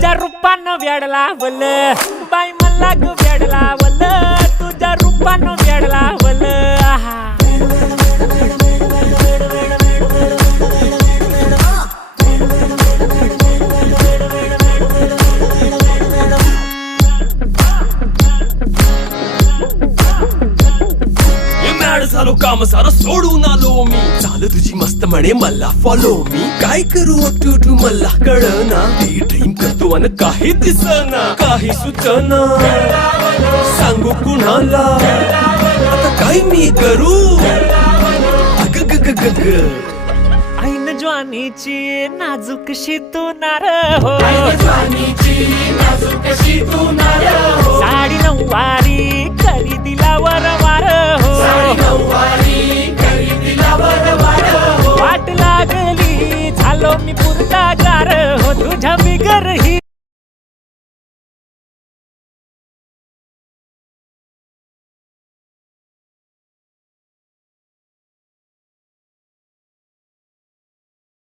तुझ्या रूपानं वेड लावल बाई मला ग वेड लावल तुझ्या रूपानं वेड लावल आहा झालो काम सारं सोडून आलो मी चाल तुझी मस्त म्हणे मला फॉलो मी काय करू टू मला कळना ती ड्रीम करतो अन काही दिसना काही सुचना सांगू कुणाला आता काय मी करू अग ग ग ग ग ऐन ज्वानीची नाजूकशी तू नार हो साडी नऊवारी करी दिला वरवार हो वाट लागली झालो मी पुरता गार हो तुझ्या बिगर ही